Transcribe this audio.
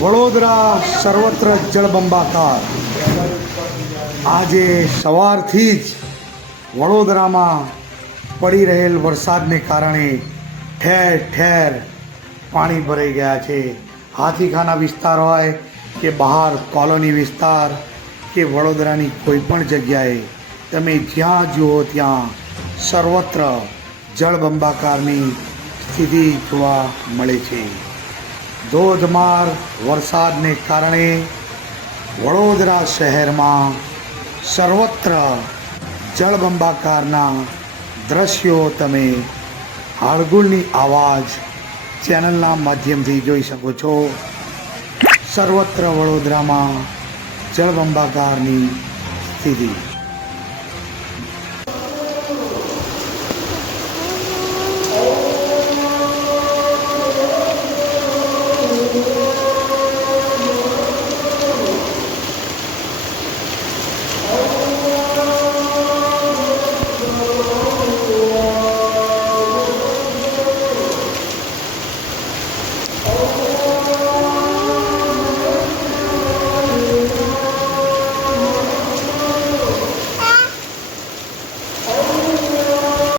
વડોદરા સર્વત્ર જળબંબાકાર. આજે સવારથી જ વડોદરામાં પડી રહેલ વરસાદને કારણે ઠેર ઠેર પાણી ભરાઈ ગયા છે. હાથીખાના વિસ્તાર હોય કે બહાર કોલોની વિસ્તાર કે વડોદરાની કોઈ પણ જગ્યાએ, તમે જ્યાં જુઓ ત્યાં સર્વત્ર જળબંબાકારની સ્થિતિ જોવા મળે છે. ધોધમાર વરસાદને કારણે વડોદરા શહેરમાં સર્વત્ર જળબંબાકારના દ્રશ્યો તમે હાડગુલની આવાજ ચેનલના માધ્યમથી જોઈ શકો છો. સર્વત્ર વડોદરામાં જળબંબાકારની સ્થિતિ.